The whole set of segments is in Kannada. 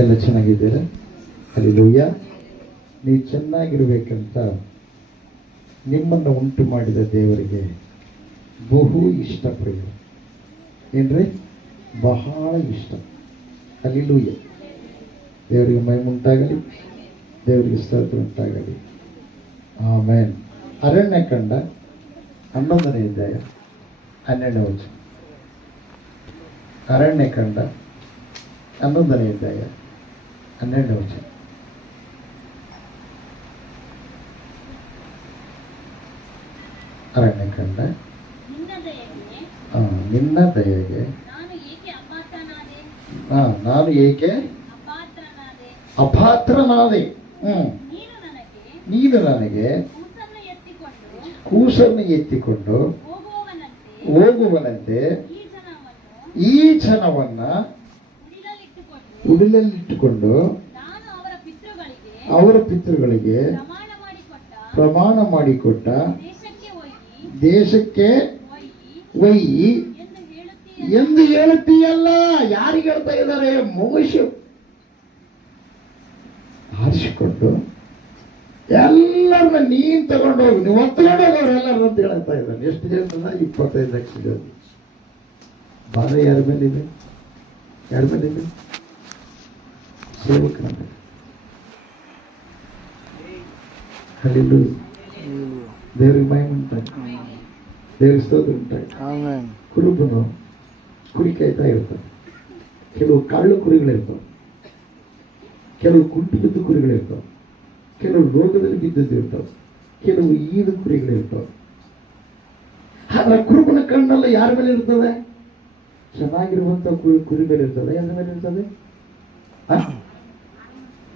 ಎಲ್ಲ ಚೆನ್ನಾಗಿದ್ದೀರಾ? ಹಲ್ಲೆಲೂಯಾ. ನೀವು ಚೆನ್ನಾಗಿರ್ಬೇಕಂತ ನಿಮ್ಮನ್ನು ಉಂಟು ಮಾಡಿದ ದೇವರಿಗೆ ಬಹು ಇಷ್ಟ ಪ್ರಿಯ. ಏನ್ರಿ? ಬಹಳ ಇಷ್ಟ. ಹಲ್ಲೆಲೂಯಾ. ದೇವರಿಗೆ ಮಹಿಮೆ ಉಂಟಾಗಲಿ, ದೇವರಿಗೆ ಸ್ತೋತ್ರ ಉಂಟಾಗಲಿ. ಆಮೆನ್. ಅರಣ್ಯಕಾಂಡ 11ನೇ ಅಧ್ಯಾಯ 12ನೇ ವಚನ. ಅರಣ್ಯಕಾಂಡ 11ನೇ ಅಧ್ಯಾಯ 12ನೇ ವಚನ. ಅರಣ್ಯಕಾಂಡ. ನಿನ್ನ ದಯೆಗೆ ನಾನು ಏಕೆ ಅಪಾತ್ರನಾದೆ. ನೀನು ನನಗೆ ಕೂಸನ್ನು ಎತ್ತಿಕೊಂಡು ಹೋಗುವನಂತೆ ಈ ಜನವನ್ನ ಉಡಿಲಲ್ಲಿಟ್ಟುಕೊಂಡು ಅವರ ಪಿತೃಗಳಿಗೆ ಪ್ರಮಾಣ ಮಾಡಿಕೊಟ್ಟ ದೇಶಕ್ಕೆ ಒಯ್ಯಿ ಎಂದು ಹೇಳುತ್ತೀಯಲ್ಲ. ಯಾರಿಗೆ ಹೇಳ್ತಾ ಇದ್ದಾರೆ? ಮೋಶೆ ಆರಿಸಿಕೊಂಡು ಎಲ್ಲರನ್ನ ನೀನ್ ತಗೊಂಡು ಹೋಗಿ, ನೀವು ಹೊತ್ಕೊಂಡು ಹೋಗೋರೆಲ್ಲರೂ ಅಂತ ಹೇಳ್ತಾ ಇದ್ದಾನೆ. ಎಷ್ಟು ಜನ? 25 ಲಕ್ಷ ಜನ. ಭಾರ ಯಾರ ಮೇಲಿದೆ? ಯಾರ ಮೇಲಿದೆ? ಸೇವಕನ ಮೇಲೆ. ಹಲ್ಲೆಲೂಯಾ. ದೇವರಿಗೆ ಮಹಿಮೆ ಉಂಟಾಗಿ, ದೇವರಿಗೆ ಸ್ತೋತ್ರ ಉಂಟಾಗಿ. ಕುರುಬನು ಕುರಿ ಕಾಯ್ತಾ ಇರ್ತಾನೆ. ಕೆಲವು ಕಳ್ಳು ಕುರಿಗಳಿರ್ತಾವೆ, ಕೆಲವು ಕುಂಟು ಬಿದ್ದು ಕುರಿಗಳಿರ್ತಾವೆ, ಕೆಲವು ರೋಗದಲ್ಲಿ ಬಿದ್ದದ್ದು ಇರ್ತಾವೆ, ಕೆಲವು ಈದು ಕುರಿಗಳಿರ್ತಾವೆ. ಆದ್ರೆ ಕುರುಬನ ಕಣ್ಣೆಲ್ಲ ಯಾರ ಮೇಲೆ ಇರ್ತದೆ? ಚೆನ್ನಾಗಿರುವಂತ ಕುರಿ ಮೇಲೆ ಇರ್ತದೆ. ಯಾರ ಮೇಲೆ ಇರ್ತದೆ?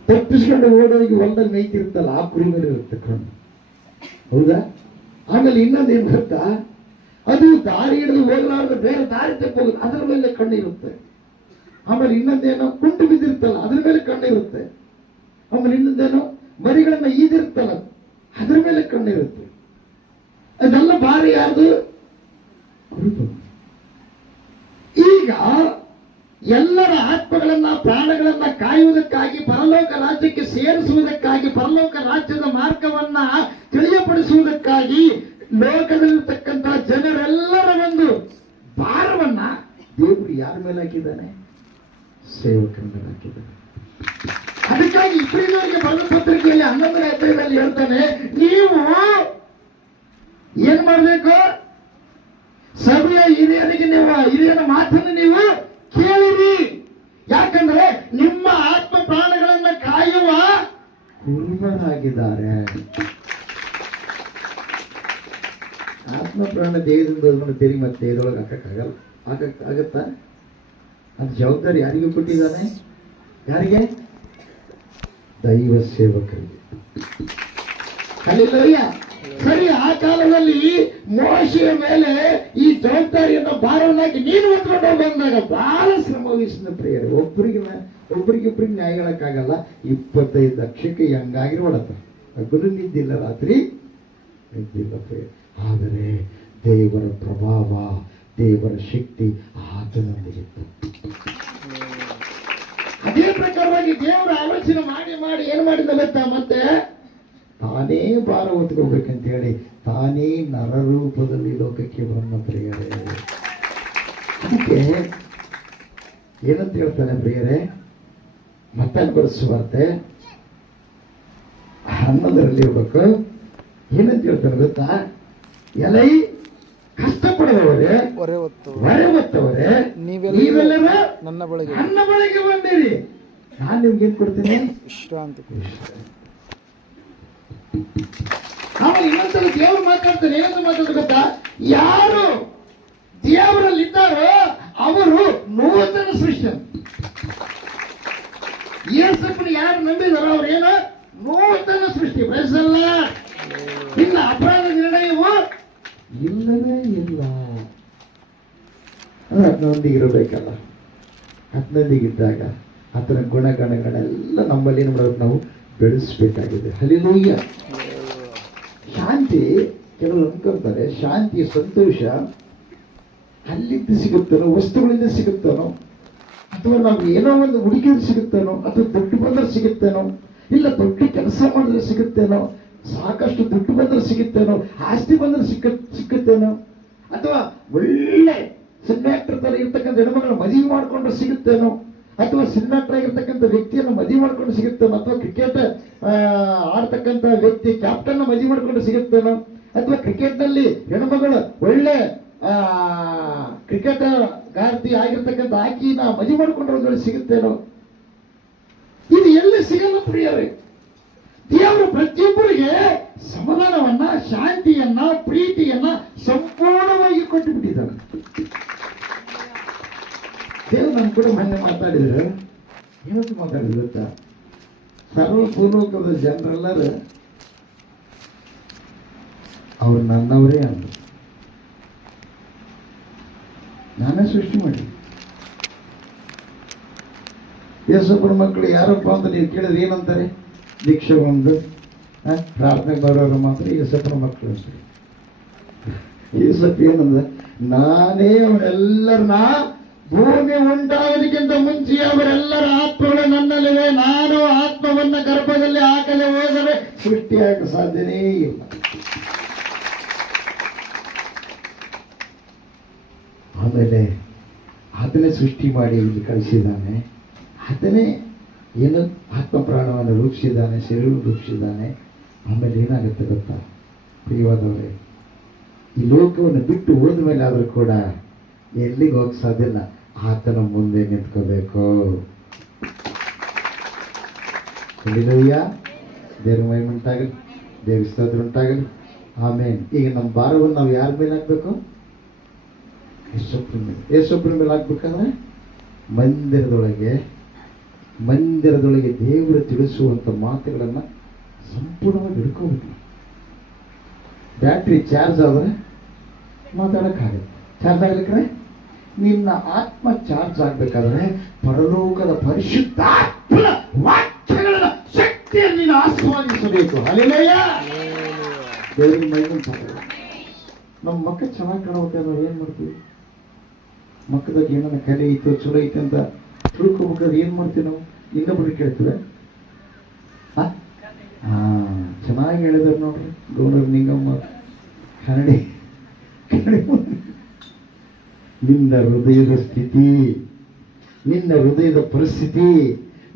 ತಪ್ಪಿಸ್ಕೊಂಡು ಓಡೋಗಿ ಹೊಲದಲ್ಲಿ ಮೇಯ್ತಿರ್ತಲ್ಲ, ಆ ಕುರಿ ಮೇಲೆ ಇರುತ್ತೆ ಕಣ್ಣು. ಹೌದಾ? ಆಮೇಲೆ ಇನ್ನೊಂದು ಏನ್ ಗೊತ್ತಾ? ಅದು ದಾರಿ ಹಿಡಿದು ಹೋಗಲಾರ್ದು ಬೇರೆ ದಾರಿ ತಪ್ಪೋಗುದು, ಅದರ ಮೇಲೆ ಕಣ್ಣು ಇರುತ್ತೆ. ಆಮೇಲೆ ಇನ್ನೊಂದೇನೋ ಕುಂಟು ಬಿದ್ದಿರ್ತಲ್ಲ, ಅದ್ರ ಮೇಲೆ ಕಣ್ಣು ಇರುತ್ತೆ. ಆಮೇಲೆ ಇನ್ನೊಂದೇನೋ ಮರಿಗಳನ್ನ ಈದಿರ್ತಲ್ಲ, ಅದ್ರ ಮೇಲೆ ಕಣ್ಣಿರುತ್ತೆ. ಅದೆಲ್ಲ ಭಾರಿ ಯಾರ್ದು? ಕುರುಬ. ಈಗ ಎಲ್ಲರ ಆತ್ಮಗಳನ್ನ ಪ್ರಾಣಗಳನ್ನ ಕಾಯುವುದಕ್ಕಾಗಿ, ಪರಲೋಕ ರಾಜ್ಯಕ್ಕೆ ಸೇರಿಸುವುದಕ್ಕಾಗಿ, ಪರಲೋಕ ರಾಜ್ಯದ ಮಾರ್ಗವನ್ನ ತಿಳಿಯಪಡಿಸುವುದಕ್ಕಾಗಿ ಲೋಕದಲ್ಲಿರ್ತಕ್ಕಂತಹ ಜನರೆಲ್ಲರ ಒಂದು ಭಾರವನ್ನ ದೇವರು ಯಾರ ಮೇಲೆ ಹಾಕಿದ್ದಾನೆ? ಸೇವಕರ ಮೇಲೆ ಹಾಕಿದ್ದಾನೆ. ಅದಕ್ಕಾಗಿ ಇಬ್ರಿಯರಿಗೆ ಬರೆದ ಪತ್ರಿಕೆಯಲ್ಲಿ 11ನೇ ಅಧ್ಯಾಯದಲ್ಲಿ ಹೇಳ್ತಾನೆ, ನೀವು ಏನ್ ಮಾಡ್ಬೇಕು? ಸಭೆಯ ಹಿರಿಯರಿಗೆ ಹಿರಿಯರ ಮಾತನ್ನು ನೀವು ಕೇಳಿರಿ. ಯಾಕಂದ್ರೆ ನಿಮ್ಮ ಆತ್ಮ ಪ್ರಾಣಗಳನ್ನ ಕಾಯುವ ಕುರುಬರಾಗಿದ್ದಾರೆ. ಆತ್ಮ ಪ್ರಾಣ ದೇಹದಿಂದ ತೆರಿಗೆ ಮತ್ತೆ ಇದರೊಳಗೆ ಹಾಕಕ್ಕಾಗಲ್ಲ. ಆಗತ್ತಾ? ಅದು ಜವಾಬ್ದಾರಿ ಯಾರಿಗೂ ಕೊಟ್ಟಿದ್ದಾನೆ? ಯಾರಿಗೆ? ದೈವ ಸೇವಕರಿಗೆ. ಹಲ್ಲೆಲೂಯಾ. ಸರಿ, ಆ ಕಾಲದಲ್ಲಿ ಮೋಶೆಯ ಮೇಲೆ ಈ ಜವಾಬ್ದಾರಿಯನ್ನು ಭಾರವನ್ನಾಗಿ ನೀನು ಹೊತ್ಕೊಂಡು ಬಂದಾಗ ಬಹಳ ಶ್ರಮ ವಹಿಸಿದ ಪ್ರಿಯರೇ. ಒಬ್ಬರಿಗಿಬ್ಬರಿಗೆ ನ್ಯಾಯ ಹೇಳಕ್ಕಾಗಲ್ಲ. 25 ಲಕ್ಷಕ್ಕೆ ಹೆಂಗಾಗಿರ್ಬಡತ್ತ. ಹಗಲು ನಿದ್ದಿಲ್ಲ, ರಾತ್ರಿ ನಿದ್ದಿಲ್ಲ ಪ್ರಿಯರೇ. ಆದರೆ ದೇವರ ಪ್ರಭಾವ, ದೇವರ ಶಕ್ತಿ ಆತನಲ್ಲಿತ್ತು. ಅದೇ ಪ್ರಕಾರವಾಗಿ ದೇವರ ಆಲೋಚನೆ ಮಾಡಿ ಏನು ಮಾಡಿದ ಗೊತ್ತಾ? ಮತ್ತೆ ತಾನೇ ಭಾರ ಹೊತ್ಕೋಬೇಕಂತ ಹೇಳಿ ತಾನೇ ನರರೂಪದಲ್ಲಿ ಲೋಕಕ್ಕೆ ಬಂದ ಪ್ರಿಯರೇ. ಅದಕ್ಕೆ ಏನಂತ ಹೇಳ್ತಾನೆ ಪ್ರಿಯರೇ? ಮತ್ತೆ ಬರೆಸುವಂತೆ 11ರಲ್ಲಿ ಇರ್ಬೇಕು. ಏನಂತ ಹೇಳ್ತಾನೆ ಗೊತ್ತಾ? ಎಲೈ ಕಷ್ಟಪಡುವವರೇ, ಹೊರೆ ಹೊತ್ತವರೇ, ನೀವೆಲ್ಲರೂ ನನ್ನ ಬಳಿಗೆ ಬಂದಿರಿ, ನಾನು ನಿಮ್ಗೆ ಏನ್ ಕೊಡ್ತೀನಿ? ವಿಶ್ರಾಂತಿ. ಆಮೇಲೆ ಇನ್ನೊಂದ್ಸಲ ದೇವರು ಮಾತಾಡ್ತಾನೆ. ಏನಂತ ಮಾತಾಡ್ತಾರೆ ಗೊತ್ತಾ? ಯಾರು ದೇವರಲ್ಲಿದ್ದಾರೋ ಅವರು ನೂತನ ಸೃಷ್ಟಿ. ಯೇಸಪ್ಪನ ಯಾರು ನಂಬಿದಾರೋ ಅವ್ರೇನು? ನೂತನ ಸೃಷ್ಟಿ. ಪ್ರೈಸಲ್ಲ. ಇಲ್ಲ ಅಪರಾಧ ನಿರ್ಣಯವು ಇಲ್ಲವೇ ಇಲ್ಲ. ಆತನೊಂದಿಗಿರಬೇಕಲ್ಲ. ಆತನೊಂದಿಗಿದ್ದಾಗ ಆತನ ಗುಣಗಣಗಳೆಲ್ಲ ನಮ್ಮಲ್ಲಿ ನಾವು ಬೆಳೆಸಬೇಕಾಗಿದೆ. ಹಲ್ಲೆಲೂಯಾ. ಶಾಂತಿ, ಕೆಲವರು ಅನ್ಕೊಳ್ತಾರೆ ಶಾಂತಿ ಸಂತೋಷ ಅಲ್ಲಿಂದ ಸಿಗುತ್ತಾನೋ, ವಸ್ತುಗಳಿಂದ ಸಿಗುತ್ತಾನೋ? ಅಥವಾ ನಾವು ಏನೋ ಒಂದು ಹುಡುಗಿದ್ರೆ ಸಿಗುತ್ತೇನೋ, ಅಥವಾ ದುಡ್ಡು ಬಂದ್ರೆ ಸಿಗುತ್ತೇನೋ, ಇಲ್ಲ ದೊಡ್ಡ ಕೆಲಸ ಮಾಡಿದ್ರೆ ಸಿಗುತ್ತೇನೋ, ಸಾಕಷ್ಟು ದುಡ್ಡು ಬಂದ್ರೆ ಸಿಗುತ್ತೇನೋ, ಆಸ್ತಿ ಬಂದ್ರೆ ಸಿಕ್ಕುತ್ತೇನೋ, ಅಥವಾ ಒಳ್ಳೆ ಸಿನಿಮಾಕ್ಟರ್ ತರ ಇರ್ತಕ್ಕಂಥ ಹೆಣ್ಮಗಳನ್ನ ಮದುವೆ ಮಾಡ್ಕೊಂಡ್ರೆ ಸಿಗುತ್ತೇನೋ, ಅಥವಾ ಸಿನಿಮಾಕ್ಟರ್ ಆಗಿರ್ತಕ್ಕಂಥ ವ್ಯಕ್ತಿಯನ್ನು ಮದುವೆ ಮಾಡ್ಕೊಂಡು ಸಿಗುತ್ತೇನೋ, ಅಥವಾ ಕ್ರಿಕೆಟ್ ಆಡ್ತಕ್ಕಂಥ ವ್ಯಕ್ತಿ ಕ್ಯಾಪ್ಟನ್ ಮದುವೆ ಮಾಡ್ಕೊಂಡು ಸಿಗುತ್ತೇನೋ, ಅಥವಾ ಕ್ರಿಕೆಟ್ ನಲ್ಲಿ ಹೆಣ್ಮಗಳು ಒಳ್ಳೆ ಕ್ರಿಕೆಟ್ ಗಾರ್ತಿ ಆಗಿರ್ತಕ್ಕಂಥ ಆಕಿನ ಮದುವೆ ಮಾಡ್ಕೊಂಡ್ರೆ ಸಿಗುತ್ತೇನೋ. ಇದು ಎಲ್ಲಿ ಸಿಗಲ್ಲ ಪ್ರಿಯರೇ. ದೇವರು ಪ್ರತಿಯೊಬ್ಬರಿಗೆ ಸಮಾಧಾನವನ್ನ, ಶಾಂತಿಯನ್ನ, ಪ್ರೀತಿಯನ್ನ ಸಂಪೂರ್ಣವಾಗಿ ಕೊಟ್ಟು ಬಿಟ್ಟಿದ್ದಾನೆ. ದೇವರು ನಮ್ಮ ಕೂಡ ಮೊನ್ನೆ ಮಾತಾಡಿದ್ರೆ ಏನಂತ ಮಾತಾಡಿದ್ರು ಗೊತ್ತಾ? ಸರ್ವ ಪೂರ್ವಕದ ಜನರೆಲ್ಲರೂ ಅವ್ರು ನನ್ನವರೇ ಅಂದ್ರು. ನಾನೇ ಸೃಷ್ಟಿ ಮಾಡಿ. ಯೇಸಪ್ಪನ ಮಕ್ಕಳು ಯಾರಪ್ಪ ಅಂತ ನೀವು ಕೇಳಿದ್ರೆ ಏನಂತಾರೆ? ದೀಕ್ಷೆ ಒಂದು ಪ್ರಾರ್ಥನೆ ಬರೋರು ಮಾತ್ರ ಯೇಸಪ್ಪನ ಮಕ್ಕಳು ಅಂತಾರೆ. ಯೇಸಪ್ಪ ಏನಂದ? ನಾನೇ ಅವರೆಲ್ಲರನ್ನ, ಭೂಮಿ ಉಂಟಾಗೋದಕ್ಕಿಂತ ಮುಂಚೆ ಅವರೆಲ್ಲರ ಆತ್ಮಗಳು ನನ್ನಲ್ಲಿವೆ, ನಾನು ಆತ್ಮವನ್ನ ಗರ್ಭದಲ್ಲಿ ಹಾಕಲೆ ಹೋದರೆ ಸೃಷ್ಟಿಯಾಗ ಸಾಧ್ಯನೇ ಇಲ್ಲ. ಆಮೇಲೆ ಅದನ್ನೇ ಸೃಷ್ಟಿ ಮಾಡಿ ಇಲ್ಲಿ ಕಳಿಸಿದ್ದಾನೆ. ಅದನ್ನೇ ಏನು ಆತ್ಮ ಪ್ರಾಣವನ್ನು ರೂಪಿಸಿದ್ದಾನೆ, ಶರೀರ ರೂಪಿಸಿದ್ದಾನೆ. ಆಮೇಲೆ ಏನಾಗುತ್ತೆ ಗೊತ್ತಾ ಪ್ರಿಯವಾದವರೇ? ಈ ಲೋಕವನ್ನು ಬಿಟ್ಟು ಹೋದ ಮೇಲೆ ಆದರೂ ಕೂಡ ಎಲ್ಲಿಗೆ ಹೋಗಕ್ಕೆ ಸಾಧ್ಯ ಇಲ್ಲ. ಆತನ ಮುಂದೆ ನಿಂತ್ಕೋಬೇಕು. ಹಲ್ಲೆಲೂಯಾ. ದೇವ್ರ ಮಹಿಮೆ ಉಂಟಾಗಲಿ, ದೇವ್ರ ಸ್ತೋತ್ರ ಉಂಟಾಗಲಿ. ಆಮೇಲೆ ಈಗ ನಮ್ಮ ಭಾರವನ್ನು ನಾವು ಯಾರ ಮೇಲೆ ಹಾಕ್ಬೇಕು? ಯೇಸಪ್ಪನ ಮೇಲೆ ಹಾಕ್ಬೇಕಂದ್ರೆ ಮಂದಿರದೊಳಗೆ ದೇವರು ತಿಳಿಸುವಂತ ಮಾತುಗಳನ್ನ ಸಂಪೂರ್ಣವಾಗಿ ಹಿಡ್ಕೋಬೇಕು. ಬ್ಯಾಟ್ರಿ ಚಾರ್ಜ್ ಆದ್ರೆ ಮಾತಾಡಕ್ಕಾಗತ್ತೆ. ಚಾರ್ಜ್ ಆಗ್ಲಿಕ್ಕೆ ನಿನ್ನ ಆತ್ಮ ಚಾರ್ಜ್ ಆಗ್ಬೇಕಾದ್ರೆ ಪರಲೋಕದ ಪರಿಶುದ್ಧಾತ್ಮನ ವಾಕ್ಯಗಳ ಶಕ್ತಿಯನ್ನು ನೀನು ಆಸ್ವಾದಿಸಬೇಕು. ಹಲ್ಲೆಲೂಯಾ. ದೇವರಿಗೆ ಮಹಿಮೆ ಉಂಟಾಗಲಿ. ನಮ್ಮ ಮಕ್ಕಳು ಚೆನ್ನಾಗಿ ಕಾಣಬೇಕಾದ್ರೆ ಏನ್ ಮಾಡ್ತೀವಿ? ಮಕ್ಕಳಿಗೆ ಏನನ್ನ ಕಲೆ ಐತೋ ಚಲೋ ಐತೆ ಅಂತ ತಿಳ್ಕೊಬೇಕಾದ್ರೆ ಏನ್ ಮಾಡ್ತೀವಿ ನಾವು? ಇನ್ನೊಬ್ಬರಿಗೆ ಕೇಳ್ತೀವಿ. ಚೆನ್ನಾಗಿ ಹೇಳಿದಾರೆ ನೋಡ್ರಿ ಗೌಡರ್ ನಿಂಗಮ್ಮ ಕನ್ನಡಿ. ನಿನ್ನ ಹೃದಯದ ಸ್ಥಿತಿ, ನಿನ್ನ ಹೃದಯದ ಪರಿಸ್ಥಿತಿ,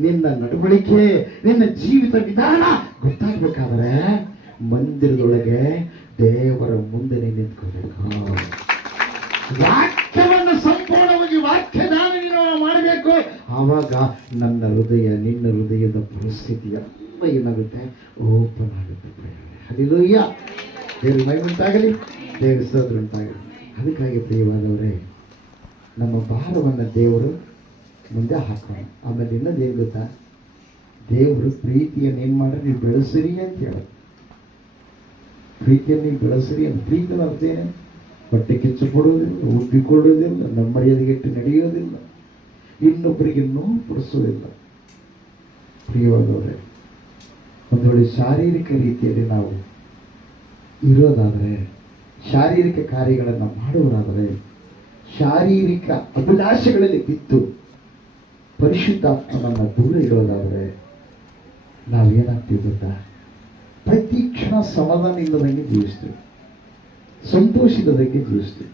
ನಿನ್ನ ನಡವಳಿಕೆ, ನಿನ್ನ ಜೀವಿತ ವಿಧಾನ ಗೊತ್ತಾಗ್ಬೇಕಾದ್ರೆ ಮಂದಿರದೊಳಗೆ ದೇವರ ಮುಂದೆ ನಿಂತ್ಕೋಬೇಕು. ವಾಕ್ಯವನ್ನು ಸಂಪೂರ್ಣವಾಗಿ ವಾಕ್ಯದಾನ ನೀನು ಮಾಡಬೇಕು. ಆವಾಗ ನನ್ನ ಹೃದಯ, ನಿನ್ನ ಹೃದಯದ ಪರಿಸ್ಥಿತಿ ಎಲ್ಲ ಏನಾಗುತ್ತೆ? ಓಪನ್ ಆಗುತ್ತೆ. ಹಲ್ಲೆಲೂಯಾ. ದೇವರ ಮಹಿಮೆ ಉಂಟಾಗಲಿ, ದೇವರ ಸ್ತೋತ್ರ ಉಂಟಾಗಲಿ. ಅದಕ್ಕಾಗಿ ಪ್ರಿಯವಾದವರೇ, ನಮ್ಮ ಭಾರವನ್ನು ದೇವರು ಮುಂದೆ ಹಾಕೋಣ. ಆಮೇಲೆ ಇನ್ನೊಂದು ಏನು ಗೊತ್ತಾ? ದೇವರು ಪ್ರೀತಿಯನ್ನು ಏನು ಮಾಡ್ರಿ? ನೀವು ಬೆಳೆಸಿರಿ ಅಂತ ಹೇಳ. ಪ್ರೀತಿಯನ್ನು ನೀವು ಬೆಳೆಸಿರಿ ಅಂತ. ಪ್ರೀತಿನ ಅರ್ಥ ಏನು? ಹೊಟ್ಟೆ ಕಿಚ್ಚು ಕೊಡುವುದಿಲ್ಲ, ಉಬ್ಬಿಕೊಳ್ಳುವುದಿಲ್ಲ, ನಮ್ಮ ಮರ್ಯಾದೆಗೆಟ್ಟು ನಡೆಯೋದಿಲ್ಲ, ಇನ್ನೊಬ್ಬರಿಗೆ ನೋವು ಪಡಿಸೋದಿಲ್ಲ. ಪ್ರಿಯವಾದವರೇ, ಒಂದು ವೇಳೆ ಶಾರೀರಿಕ ರೀತಿಯಲ್ಲಿ ನಾವು ಇರೋದಾದರೆ, ಶಾರೀರಿಕ ಕಾರ್ಯಗಳನ್ನು ಮಾಡುವುದಾದರೆ, ಶಾರೀರಿಕ ಅಭಿಲಾಷೆಗಳಲ್ಲಿ ಬಿದ್ದು ಪರಿಶುದ್ಧಾತ್ಮನನ್ನು ದೂರ ಇಡೋದಾದರೆ ನಾವೇನಾಗ್ತೀವಿ ಗೊತ್ತಾ? ಪ್ರತಿ ಕ್ಷಣ ಸಮಾಧಾನ ಇಲ್ಲದಂಗೆ ಜೀವಿಸ್ತೇವೆ, ಸಂತೋಷಿಲ್ಲದಂಗೆ ಜೀವಿಸ್ತೇವೆ.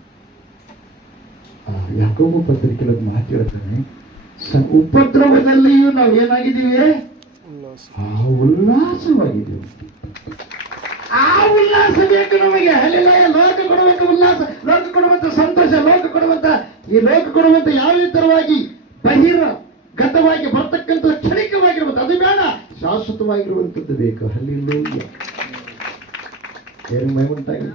ಯಾಕೋಬ ಪತ್ರಿಕೆಯಲ್ಲಿ ಮಾತು ಹೇಳ್ತಾನೆ, ಉಪದ್ರವದಲ್ಲಿಯೂ ನಾವು ಏನಾಗಿದ್ದೀವಿ? ಉಲ್ಲಾಸವಾಗಿದ್ದೀವಿ. ಆ ಉಲ್ಲಾಸ ಬೇಕು ನಮಗೆ. ಹಲ್ಲೆಲೂಯಾ. ಲೋಕ ಕೊಡುವಂತ ಉಲ್ಲಾಸ, ಲೋಕ ಕೊಡುವಂತ ಸಂತೋಷ, ಲೋಕ ಕೊಡುವಂತ ಯಾವ ತರವಾಗಿ ಬಹಿರ್ಗತವಾಗಿ ಬರ್ತಕ್ಕಂಥ ಕ್ಷಣಿಕವಾಗಿರುವಂತ ಅದು ಬೇಡ, ಶಾಶ್ವತವಾಗಿರುವಂಥದ್ದು ಬೇಕು. ಹಲ್ಲೆಲೂಯಾ. ಏನು ಮಹಿಮೆ ಉಂಟಾಗಲಿ.